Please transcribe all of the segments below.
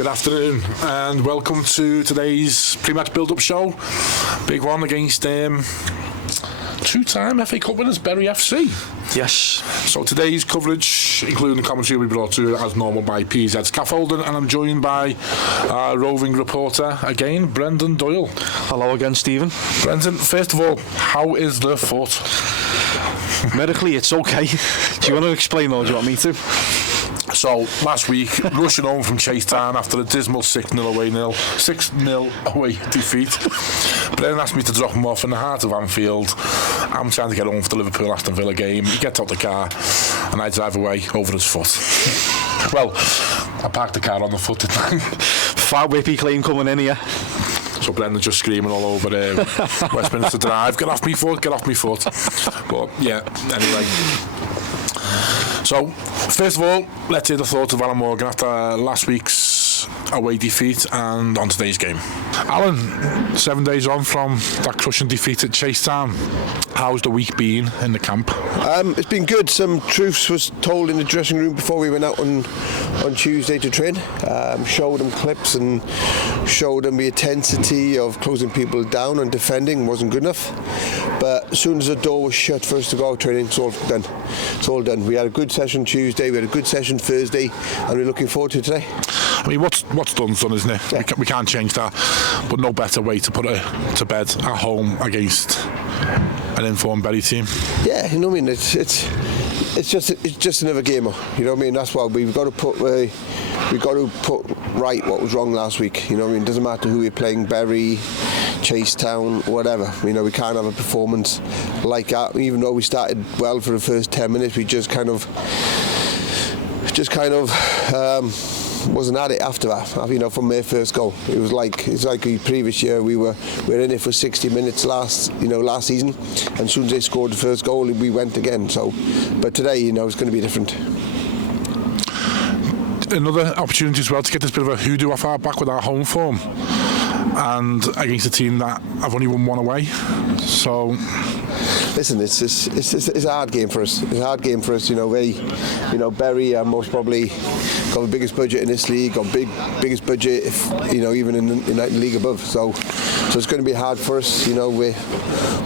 Good afternoon and welcome to today's pre-match build-up show. Big one against two-time FA Cup winners Bury FC. Yes. So today's coverage, including the commentary, will be brought to you as normal by PZ's Scaffolding, and I'm joined by our roving reporter again, Brendan Doyle. Hello again, Stephen. Brendan, first of all, how is the foot? Medically, it's okay. Do you want to explain or do you want me to? So, last week, rushing home from Chase Town after a dismal 6-0 away defeat. Brendan asked me to drop him off in the heart of Anfield. I'm trying to get home for the Liverpool-Aston Villa game. He gets out the car and I drive away over his foot. Well, I parked the car on the foot, didn't I? Fat whippy claim coming in here. So Brendan's just screaming all over Westminster Drive, get off me foot, get off me foot. But yeah, anyway. So, first of all, let's hear the thoughts of Alan Morgan after last week's away defeat and on today's game. Alan, 7 days on from that crushing defeat at Chase Town, how's the week been in the camp? It's been good. Some truths was told in the dressing room before we went out on Tuesday to train. Showed them clips and showed them the intensity of closing people down and defending wasn't good enough. But as soon as the door was shut for us to go out training, it's all done. It's all done. We had a good session Tuesday, we had a good session Thursday, and we're looking forward to it today. I mean, what's done's done, isn't it? Yeah. We can't change that. But no better way to put it to bed at home against an informed Bury team. Yeah, you know what I mean. It's just another game. You know what I mean. That's why we've got to put right what was wrong last week. You know what I mean. It doesn't matter who we're playing, Bury, Chase Town, whatever. You know, we can't have a performance like that. Even though we started well for the first 10 minutes, we just kind of wasn't at it after that. You know, from their first goal, it's like the previous year we were in it for 60 minutes last season, and as soon as they scored the first goal, we went again. So, but today, you know, it's going to be different. Another opportunity as well to get this bit of a hoodoo off our back with our home form, and against a team that have only won one away. So, listen, it's a hard game for us. It's a hard game for us. You know, Bury are most probably got the biggest budget in this league, got biggest budget, even in that league above. So it's going to be hard for us. You know,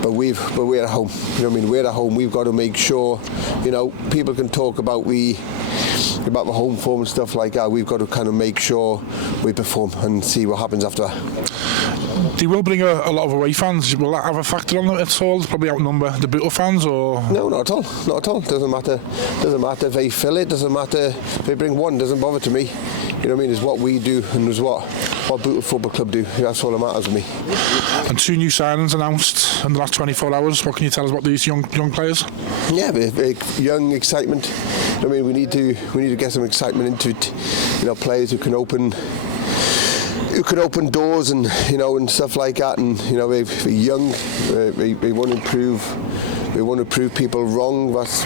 but we're at home. You know what I mean? We're at home. We've got to make sure. You know, people can talk about the home form and stuff like that. We've got to kind of make sure we perform and see what happens after that. They will bring a lot of away fans. Will that have a factor on it at all? Probably outnumber the Bootle fans, or no, not at all. Not at all. Doesn't matter if they fill it. Doesn't matter if they bring one. Doesn't bother to me. You know what I mean? It's what we do and it's what Bootle Football Club do. That's all that matters to me. And 2 new signings announced in the last 24 hours. What can you tell us about these young players? Yeah, young excitement. I mean, we need to get some excitement into it. You know, players who can open doors and and stuff like that. And you know, they're young. They want to improve. We want to prove people wrong. That's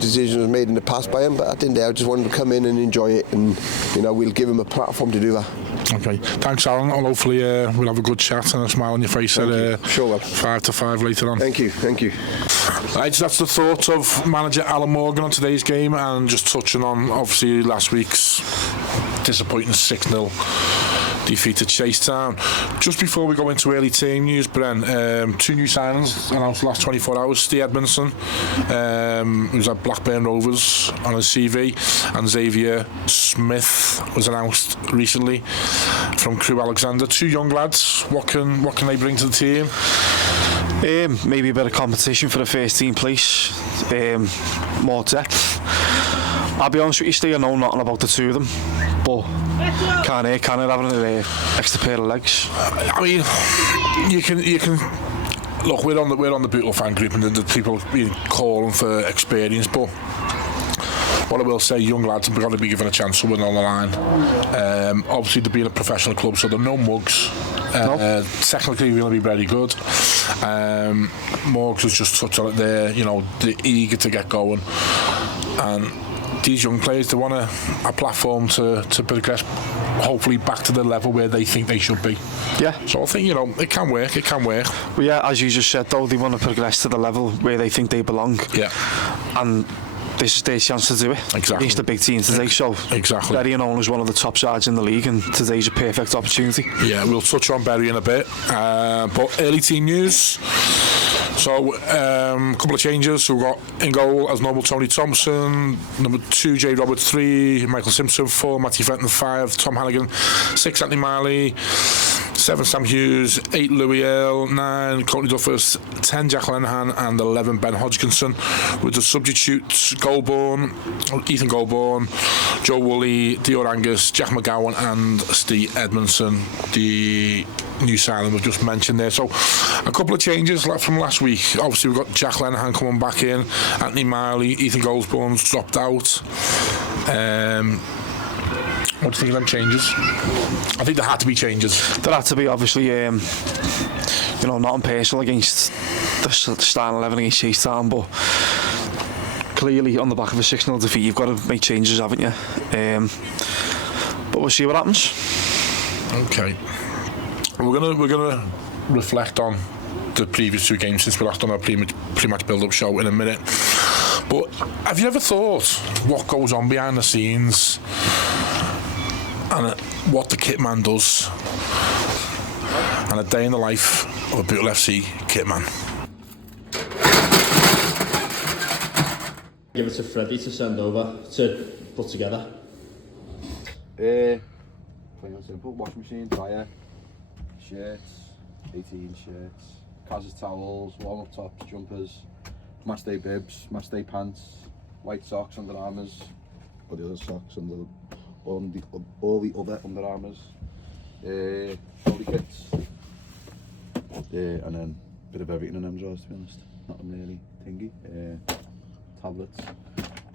decisions was made in the past by him. But at the end of the day, I just want him to come in and enjoy it, and we'll give him a platform to do that. Okay, thanks, Alan. And hopefully we'll have a good chat and a smile on your face at sure 5 to 5 later on. Thank you. Right, so that's the thoughts of manager Alan Morgan on today's game, and just touching on obviously last week's disappointing 6-0 defeat at Chase Town. Just before we go into early team news, Bren, 2 new signings announced the last 24 hours. Steve Edmondson, who's at Blackburn Rovers on his CV, and Xavier Smith was announced recently from Crewe Alexander. 2 young lads. What can they bring to the team? Maybe a bit of competition for the first team place. More depth. I'll be honest with you, Steve, I know nothing about the 2 of them, but can't having an extra pair of legs. I mean, you can look. We're on the Bootle fan group, and the people being calling for experience, but what I will say, young lads have got to be given a chance to win on the line. Obviously, they're being a professional club, so they're no mugs. Technically, we're going to be very good. Morgs has just touched on it there. You know, they're eager to get going, and these young players, they want a platform to progress, hopefully back to the level where they think they should be. Yeah. So I think, it can work. Well, yeah, as you just said though, they want to progress to the level where they think they belong. Yeah. And this is their chance to do it against the big team today. So exactly. Bury are known as one of the top sides in the league, and today's a perfect opportunity. Yeah, we'll touch on Bury in a bit, but early team news. So a couple of changes. So we've got in goal as normal Tony Thompson, number 2 Jay Roberts, 3 Michael Simpson, 4 Matty Fenton, 5 Tom Hannigan, 6 Anthony Miley, 7 Sam Hughes, 8 Louis Earl, 9 Courtney Duffus, 10 Jack Lenihan, and 11 Ben Hodgkinson, with the substitutes Ethan Goulbourne, Joe Woolley, Dior Angus, Jack McGowan, and Steve Edmondson, the new signing we've just mentioned there. So a couple of changes from last week. Obviously we've got Jack Lenihan coming back in, Anthony Miley, Ethan Goulbourne's dropped out. What do you think of them changes? I think there had to be changes. There had to be, obviously, nothing personal against the starting 11 against Chasetown, but clearly on the back of a 6-0 defeat you've got to make changes, haven't you? But we'll see what happens. Okay. We're gonna reflect on the previous 2 games since we last done our pre-match build-up show in a minute. But have you ever thought what goes on behind the scenes and what the kit man does, and a day in the life of a Bootle FC kit man? Give it to Freddie to send over to put together. Plain and simple. Washing machine, dryer, shirts, 18 shirts, Kaz's towels, warm-up tops, jumpers, match day bibs, match day pants, white socks, Under Armours, all the other socks, all the other Under Armours, shoulder kits, and then a bit of everything in them drawers, to be honest. Nothing really thingy. Tablets,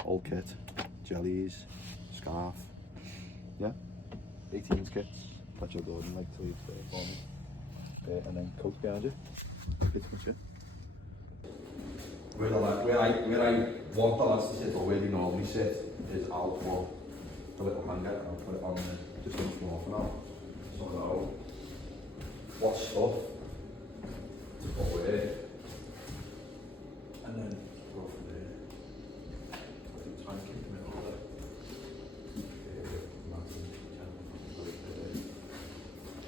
old kit, jellies, scarf, yeah, 18's kits, that you're going like to leave today for me. And then coat behind you, kits and shit. Where I want the lads to sit, or where they normally sit, is I'll put the little hanger and I'll put it on just on the floor for now. So I know what stuff to put where, and then go from there. I think try and keep them in order.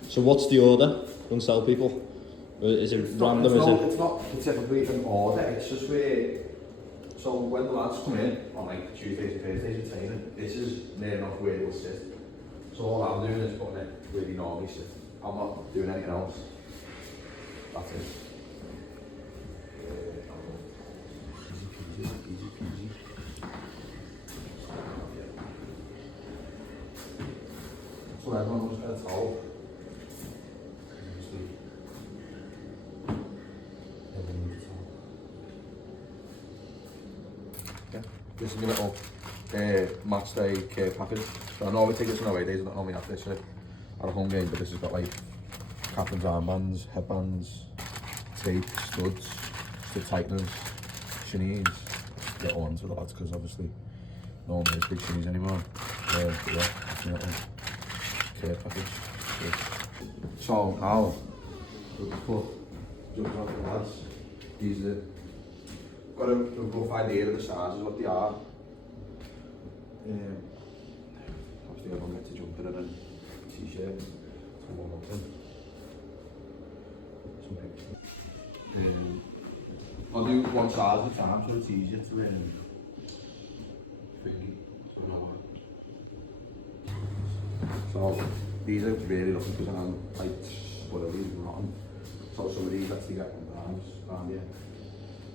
So what's the order? Don't tell people. Is it random? It's not typically an order, it's just where, so when the lads come in on like Tuesdays and Thursdays and training, this is near enough where they'll sit. So all I'm doing is putting it where they normally sit. I'm not doing anything else. That's it. Easy peasy. So everyone was going to towel. This is my little match day care package. So I normally take this on away days, I don't normally have this at a home game, but this has got like captain's armbands, headbands, tape, studs, stud tighteners, chenilles, little ones for the lads because obviously no one wears big chenilles anymore. Yeah, that's my little care package. So now, we'll put jumpers on for the lads. These are got a rough idea of the sizes, what they are. Obviously everyone gets a jumper and a t-shirt, some warm-ups in. I'll do one size at a time so it's easier to thingy. So these are really lucky because I'm like spoiled and rotten. So some of these actually get underarms around here.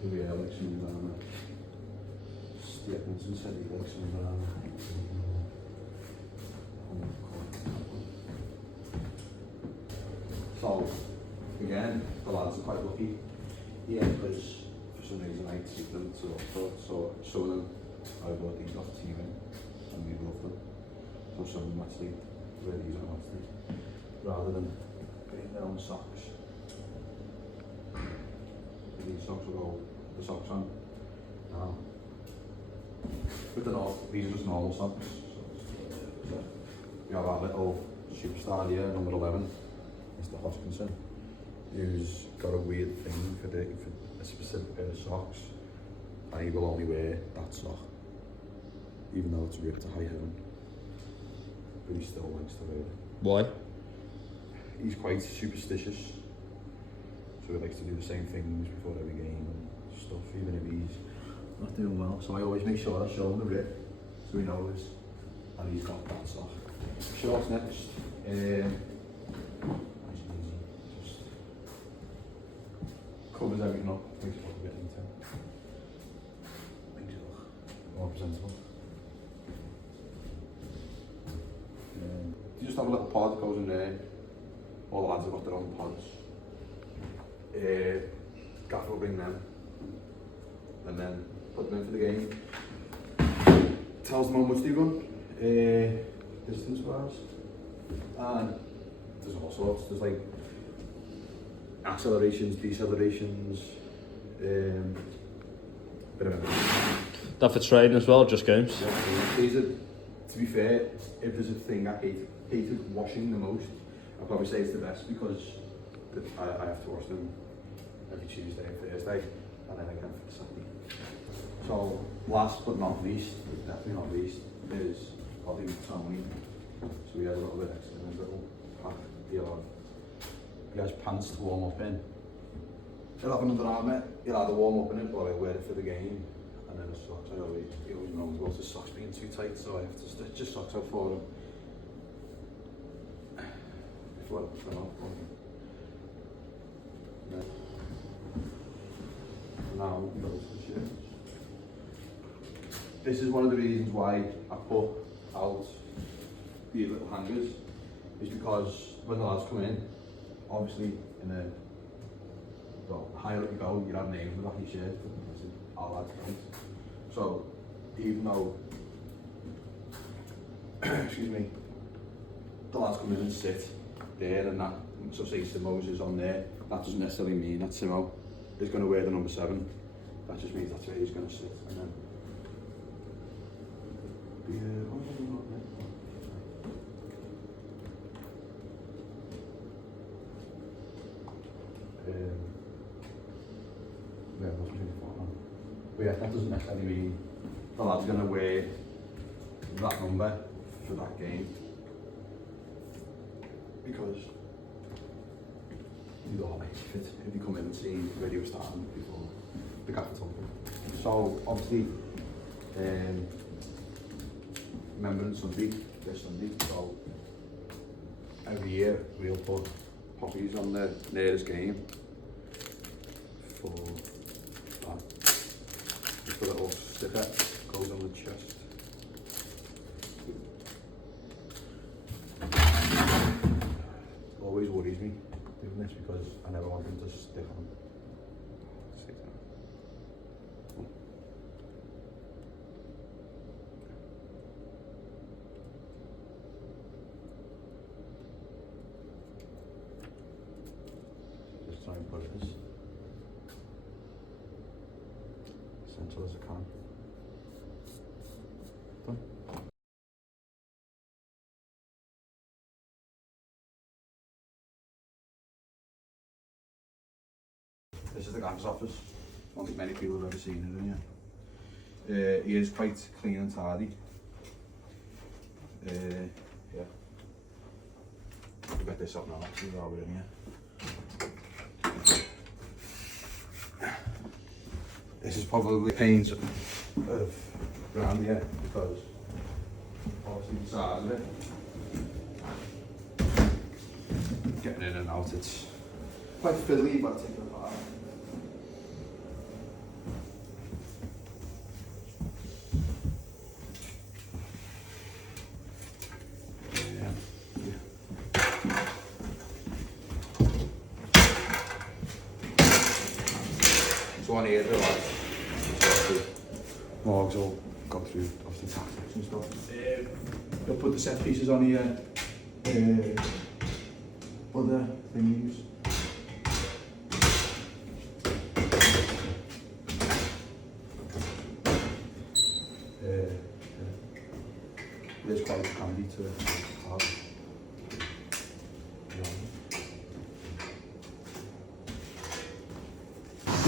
The way I like some down there. Stephens said he likes some down there. So, again, the lads are quite lucky. Yeah, because for some reason I treat them so some of them I bought these off the team and we love them. So some of them actually wear these on match day rather than getting their own socks. These socks will go the socks on now. But these are just normal socks. So we have our little superstar here, number 11, Mr. Hodgkinson, who's got a weird thing for a specific pair of socks, and he will only wear that sock. even though it's ripped to high heaven. But he still likes to wear it. Why? He's quite superstitious, so he likes to do the same things before every game and stuff, even if he's not doing well. So I always make sure I show him the rip, so he knows, and he's got that sock. Shorts next. Nice and easy. Just covers everything up, makes it look a bit neater. Makes it look more presentable. You just have a little pod that goes in there. All the lads have got their own pods. Gaffer will bring them, and then put them in for the game. Tells them how much they run, distance wise, and there's all sorts. There's like accelerations, decelerations, bit of everything. That for training as well, just games? Yeah, these are, to be fair, if there's a thing I hated washing the most, I'd probably say it's the best, because I have to wash them every Tuesday and Thursday, and then again for Sunday. So last but not least, definitely not least, is probably Tony. So we have a little bit extra in his little pack. He has pants to warm up in. He'll have another armour, he'll either warm up in it or he'll wear it for the game. And then his socks, he always knows about his socks being too tight, so I have to stitch his socks out for him. Before I put them on. Now we go to the shirts. This is one of the reasons why I put out these little hangers, is because when the lads come in, obviously in a higher up you go, you have names on the back of your shirt, our lads don't. So even though excuse me, the lads come in and sit there and that, so say Simo's is on there, that doesn't necessarily mean that Simo is going to wear the number 7. That just means that's where he's going to sit. And then but yeah, that doesn't necessarily mean the lad's going to wear that number for that game, because you don't like it if you come in and see where you were starting before the gaffer told you. So obviously, Remembrance Sunday, this Sunday, so every year we'll put poppies on the nearest game for that. Just a little sticker goes on the chest. Always worries me doing this because I never want them to stick on. Just try and put it as central as I can. Done. This is the gaffer's office. I don't think many people have ever seen it in here. He is quite clean and tidy. Yeah. We'll get this up now actually while we're in here. This is probably pains of around here because obviously the size of it. Getting in and out, it's quite fiddly, but taking it apart. So on here, Morgs will go through obviously tactics and stuff. They'll put the set pieces on here, other things. It is quite handy to have.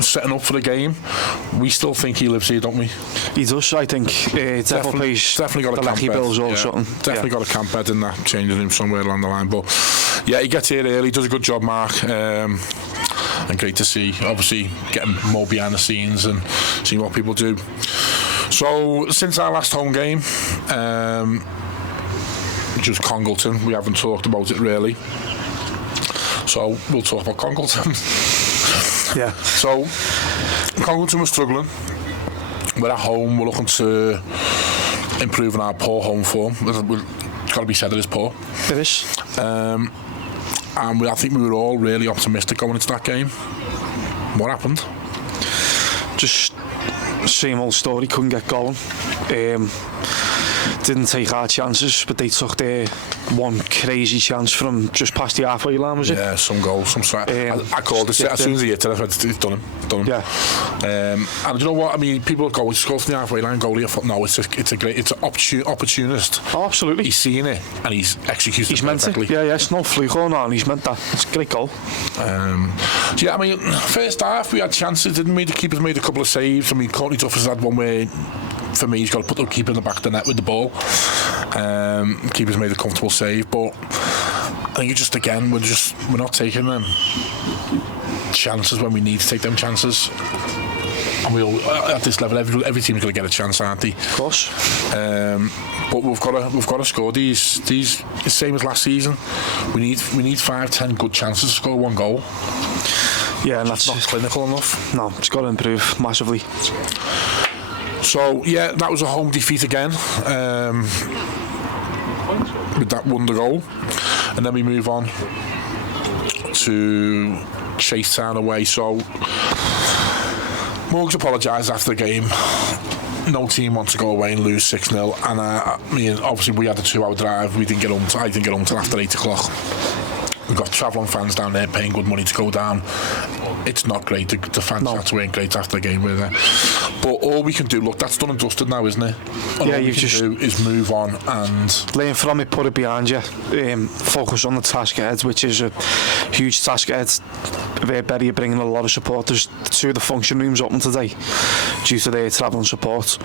setting up for the game. We still think he lives here, don't we? He does, I think. Definitely got a camp Lucky bed. Bills or something. Definitely got a camp bed in that changing room somewhere along the line. But yeah, he gets here early, does a good job, Mark. And great to see, obviously, getting more behind the scenes and seeing what people do. So, since our last home game, which was Congleton, we haven't talked about it really. So, we'll talk about Congleton. Yeah. So, Congleton was struggling. We're at home, we're looking to improve on our poor home form. It's got to be said, it is poor. It is. And I think we were all really optimistic going into that game. What happened? Just same old story, couldn't get going. Didn't take our chances, but they took their one crazy chance from just past the halfway line, was it? Yeah, some goal, some strike. I called it as soon as he hit it. I said, it's done him. Yeah. And you know what? I mean, people go, it's goes from the halfway line, goalie. I thought, no, it's an opportunist. Oh, absolutely. He's seen it and he's executed it perfectly. Yeah, it's no fluke or not, and he's meant that. It's a great goal. Yeah, I mean, first half we had chances, didn't we? The keepers made a couple of saves. I mean, Courtney Duffus had one where, for me, he's got to put the keeper in the back of the net with the ball. Keeper's made a comfortable save, but I think it's just, again, we're not taking them chances when we need to take them chances. And we'll, at this level, every team's going to get a chance, aren't they? Of course. But we've got to score these the same as last season. We need 5-10 good chances to score one goal. Yeah, and that's not clinical enough. No, it's got to improve massively. So yeah, that was a home defeat again, with that wonder goal, and then we move on to Chasetown away. So Morgs apologised after the game. No team wants to go away and lose 6-0, and I mean, obviously we had a 2-hour drive. I didn't get home till after 8 o'clock. We've got travelling fans down there paying good money to go down. It's not great. The fans weren't great after the game, were they? But all we can do, look, that's done and dusted now, isn't it? And yeah, all we can do is move on and learn from it, put it behind you. Focus on the task ahead, which is a huge task ahead. Berry are bringing a lot of supporters to the function rooms open today due to their travelling support.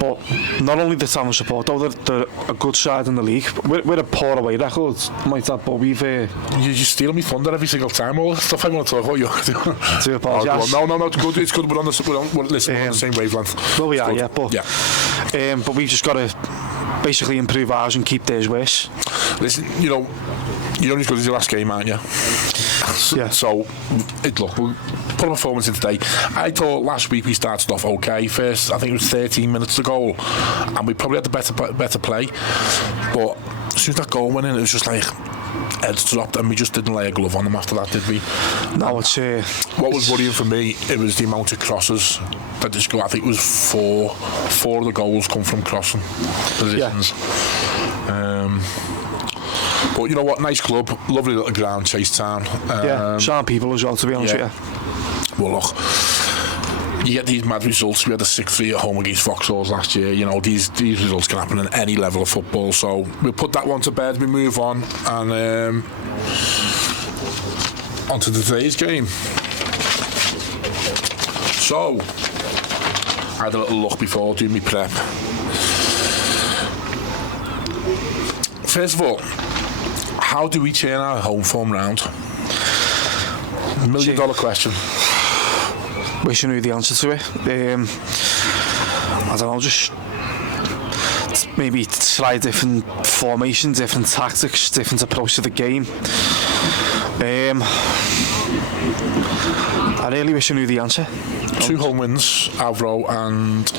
But not only the travelling support, though, they're a good side in the league. We're a poor away record, might that, but we've... You steal me thunder every single time. All the stuff I want to talk about, you to apologise. No, it's good. It's good. We're on the same wavelength. Well, we are, yeah. But we've just got to basically improve ours and keep theirs worse. Listen, you're only as good as your last game, aren't you? Yeah. So, look, we'll put a performance in today. I thought last week we started off okay. First, I think it was 13 minutes to goal, and we probably had the better play. But as soon as that goal went in, it was just like heads dropped, and we just didn't lay a glove on them after that, did we? No, it's... what was worrying for me, it was the amount of crosses that they scored. I think it was four of the goals come from crossing positions. Yeah. But you know what, nice club, lovely little ground, Chasetown. Sharp people as well, to be honest with you. Well, look, you get these mad results. We had a 6-3 at home against Vauxhalls last year. You know, these results can happen in any level of football. So we'll put that one to bed. We move on and on to today's game. So I had a little look before doing my prep. First of all, how do we turn our home form round? $1 million question. Wish I knew the answer to it. I don't know, just maybe try different formations, different tactics, different approach to the game. I really wish I knew the answer. 2 home wins, Avro and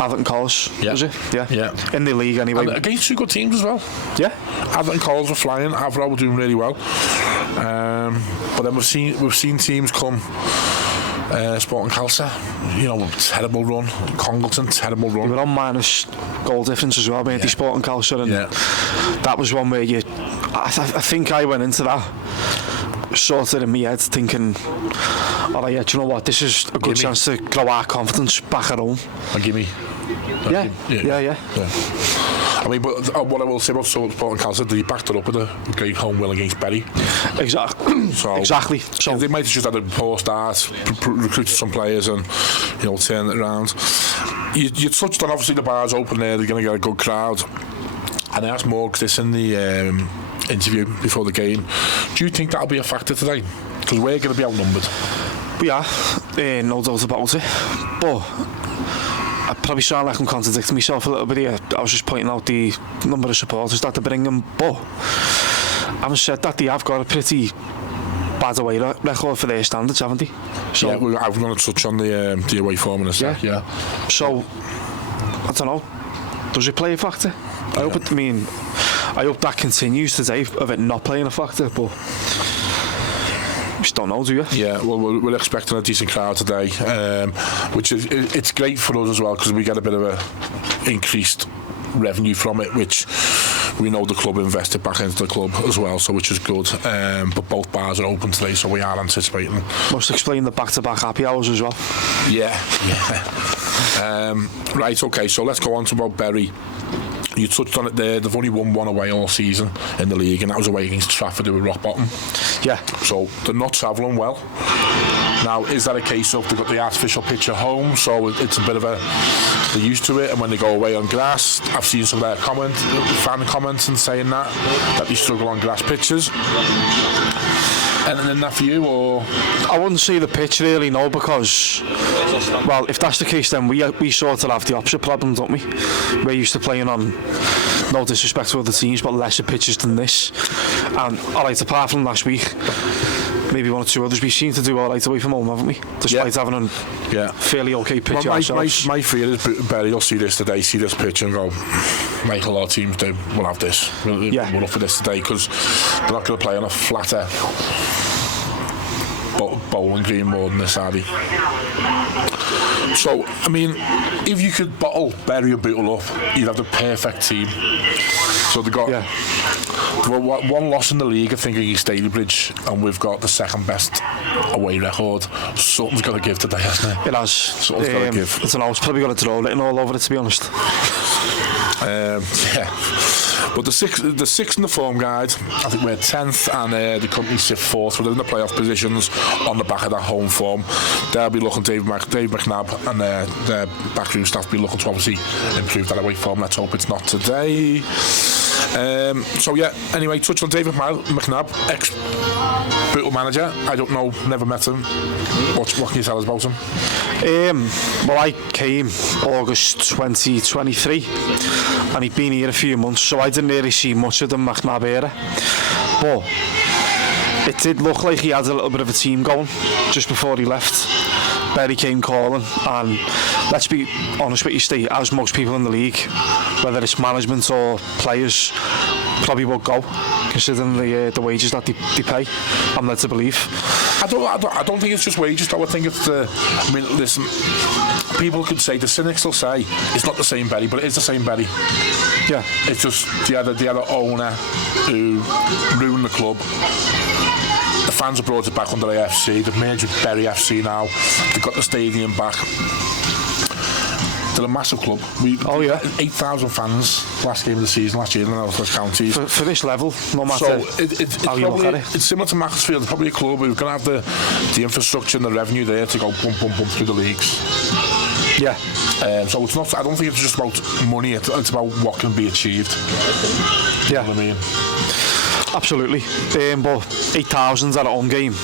Atherton College, was it? Yeah. In the league anyway. And against 2 good teams as well. Yeah. Atherton College were flying, Avro were doing really well. But then we've seen teams come. Sporting Calcer, terrible run. Congleton, terrible run. They were on minus goal difference as well, weren't they, Sporting Calcer, and that was one where I think I went into that sort of in my head thinking, alright, yeah, do you know what, this is a good chance to grow our confidence back at home. And gimme. Yeah. I mean, but what I will say about Sport and Calcer, they backed it up with a great home win against Bury. Exactly. So Exactly. So they might have just had a poor start, recruited some players, and turn it around. You touched on obviously the bar's open there. They're going to get a good crowd. And I asked Morgs this in the interview before the game. Do you think that'll be a factor today? Because we're going to be outnumbered. we are, no doubt about it. But I probably sound like I'm contradicting myself a little bit here. I was just pointing out the number of supporters that they bring them. But having said that, they have got a pretty bad away record for their standards, haven't they? So, yeah, I'm going to touch on the away form in a sec. Yeah. So, I don't know. Does it play a factor? I hope it. I mean, I hope that continues today of it not playing a factor, but we just don't know, do you? Yeah, well, we're expecting a decent crowd today, which is it's great for us as well because we get a bit of a increased revenue from it, which we know the club invested back into the club as well, so which is good. But both bars are open today, so we are anticipating. Must explain the back-to-back happy hours as well. Yeah. Right, okay, so let's go on to about Bury. You touched on it there. They've only won one away all season in the league, and that was away against Trafford, who were rock bottom. Yeah. So they're not travelling well. Now, is that a case of they've got the artificial pitch at home, so it's a bit of a... They're used to it, and when they go away on grass, I've seen some of their fan comments and saying that they struggle on grass pitches. Anything in that for you, or...? I wouldn't say the pitch really, no, because, well, if that's the case, then we sort of have the opposite problem, don't we? We're used to playing on, no disrespect to other teams, but lesser pitches than this. And alright, apart from last week, maybe one or two others, we seem to do alright away from home, haven't we? Despite having a fairly okay pitch ourselves. My fear is Bury will see this today, see this pitch and go, like a lot of teams do, we'll have this. We'll up for this today, because they're not going to play on a flatter bowling green more than this, are they? So, I mean, if you could bottle Bury and Bootle up, you'd have the perfect team. So they've got one loss in the league, I think, against Stalybridge, and we've got the second best away record. Something's got to give today, hasn't it? It has. Something's got to give. I don't know, it's probably got to draw written all over it, to be honest. Yeah. But the sixth in the form guide, I think we're 10th, and the company sit 4th. We're in the playoff positions on the back of that home form. They'll be looking, Dave McNabb and their backroom staff be looking to obviously improve that away form. Let's hope it's not today. So yeah, anyway, touch on David McNabb, ex-Bootle manager. I don't know, never met him. What can you tell us about him? Well, I came August 2023 and he'd been here a few months, so I didn't really see much of the McNabb era, but it did look like he had a little bit of a team going just before he left. Bury came calling, and let's be honest with you, Steve, as most people in the league, whether it's management or players, probably would go, considering the wages that they pay. I'm led to believe. I don't think it's just wages though. I think it's I mean, listen, people could say, the cynics will say it's not the same Bury, but it is the same Bury. Yeah. It's just the other owner who ruined the club. The fans have brought it back under AFC. They've merged with Bury FC now. They've got the stadium back. They're a massive club. 8,000 fans last game of the season last year in the North West Counties. For this level, no matter how you look at it. It's similar to Macclesfield. It's probably a club who's going to have the infrastructure and the revenue there to go bump through the leagues. Yeah. So it's not. I don't think it's just about money. It's about what can be achieved. Yeah. You know what I mean? Absolutely. But 8,000 at a home game,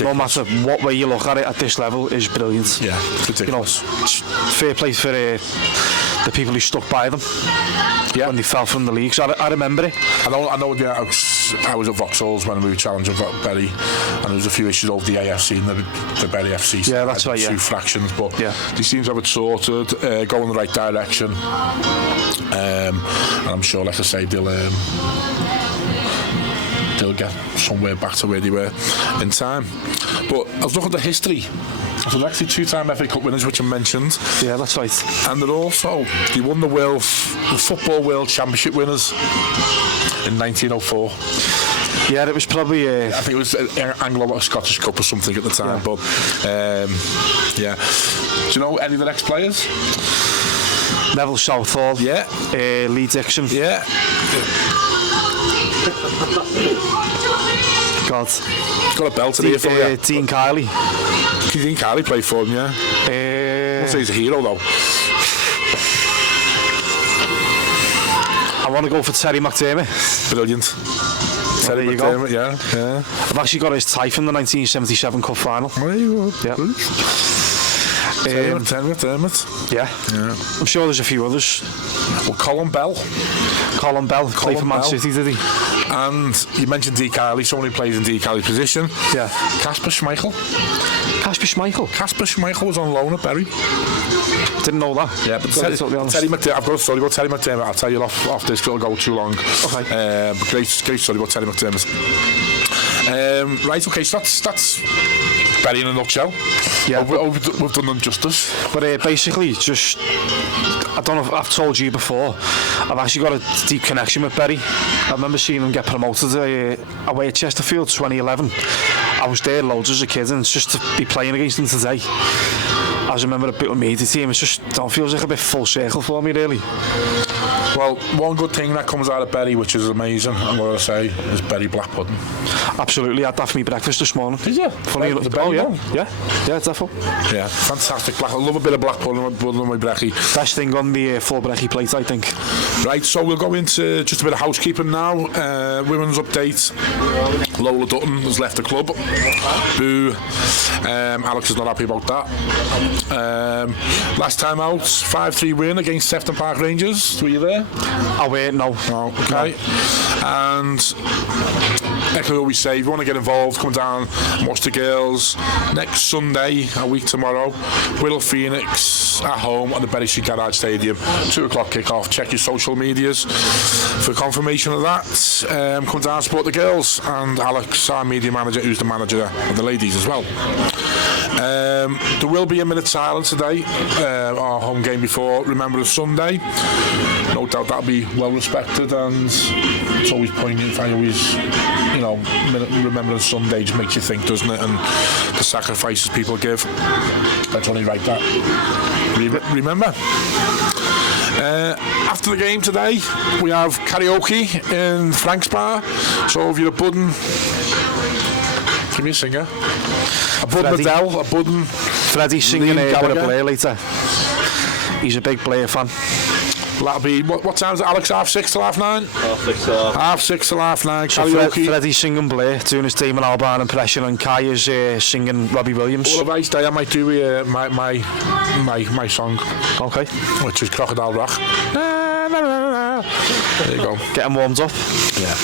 no matter what way you look at it at this level, is brilliant. Yeah, ridiculous. You know, fair play for the people who stuck by them when they fell from the league. So I remember it. I know. Yeah, I was at Vauxhall's when we were challenging Bury, and there was a few issues over the AFC and the Bury FC. Yeah, that's right. Two fractions, but they seem to have it sorted, go in the right direction, and I'm sure, like I say, they'll get somewhere back to where they were in time. But I was looking at the history. So they're actually two-time FA Cup winners, which I mentioned. Yeah, that's right. And they won the Football World Championship winners in 1904. Yeah, it was probably... I think it was Anglo-Scottish Cup or something at the time. Yeah. But, yeah. Do you know any of the ex-players? Neville Southall. Yeah. Lee Dixon. Yeah. God. Got a belt in here for you. Dean Kiley. Dean Kiley played for him, yeah. I'll say he's a hero though. I want to go for Terry McDermott. Brilliant. There you go. Yeah. I've actually got his tie from the 1977 Cup final. There you go. Yeah. Terry McDermott. Yeah. I'm sure there's a few others. Well, Colin Bell Played for Man City, did he? And you mentioned D. Kiley, someone who plays in D. Kiley's position. Yeah. Kasper Schmeichel. Kasper Schmeichel was on loan at Bury. Didn't know that. Yeah, but Terry McDermott, I've got a story about Terry McDermott. I'll tell you off this, it'll go too long. Okay. But great story about Terry McDermott. Right, okay, so that's Bury in a nutshell. Yeah. We've done them justice. But basically, just, I don't know if I've told you before, I've actually got a deep connection with Bury. I remember seeing them get promoted away at Chesterfield 2011. I was there loads as a kid, and it's just to be playing against them today. As a member of the Bootle media team, it just feels like a bit full circle for me, really. Well, one good thing that comes out of Bury, which is amazing, I'm going to say, is Bury black pudding. Absolutely, I had that for me breakfast this morning. Did you? Funny enough. Oh, yeah, definitely. Yeah, fantastic. I love a bit of black pudding with my brekkie. Best thing on the full brekkie plate, I think. Right, so we'll go into just a bit of housekeeping now. Women's update. Lola Dutton has left the club. Boo. Alex is not happy about that. Last time out, 5-3 win against Sefton Park Rangers. Were you there? Oh, wait, no. No, okay. And like I always say, if you want to get involved, come down and watch the girls. Next Sunday, a week tomorrow, Bootle Phoenix at home at the Bury Street Garage Stadium. 2 o'clock kick-off. Check your social medias for confirmation of that. Come down and support the girls. And Alex, our media manager, who's the manager of the ladies as well. There will be a minute silence today, our home game before Remembrance Sunday. No doubt that'll be well respected, and it's always poignant. I always, Remembrance Sunday just makes you think, doesn't it? And the sacrifices people give. Let's only write that. Remember. After the game today, we have karaoke in Frank's Bar. So if you're a budding, give me a singer. A budding Adele, a budding. Freddie's singing a bit of Blair later. He's a big Blair fan. That'll be, what time is it, Alex? 6:30 till 9:30? 6:30 till 9:30, so karaoke. Freddie's singing Blair, doing his Damon Albarn impression, and Kai is singing Robbie Williams. All of ice day, I might do my song. Okay. Which is Crocodile Rock. There you go. Get him warmed up. Yeah.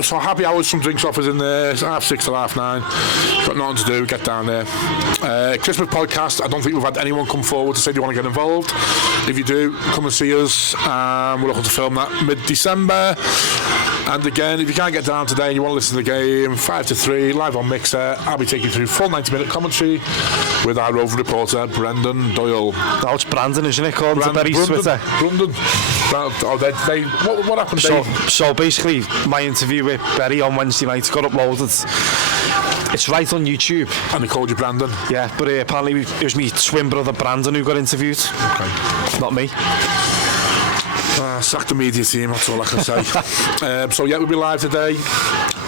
So happy hours, some drinks offers in there. It's 6:30 till 9:30. Got nothing to do, get down there. Christmas podcast, I don't think we've had anyone come forward to say they want to get involved. If you do, come and see us. We're looking to film that mid-December. And again, if you can't get down today and you want to listen to the game, 5 to 3, live on Mixer, I'll be taking you through full 90-minute commentary with our roving reporter, Brendan Doyle. Oh, it's Brandon, isn't it? According to Bury's Twitter. Brendan. What happened, Dave? So basically, my interview with Bury on Wednesday night got uploaded. It's right on YouTube. And they called you Brandon? Yeah, but apparently it was me twin brother Brandon who got interviewed. Okay. Not me. Sack the media team, that's all I can say. So yeah, we'll be live today.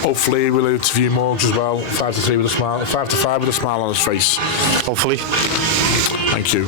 Hopefully we'll interview Morgs as well. 5 to 3 with a smile. 5 to 5 with a smile on his face. Hopefully. Thank you.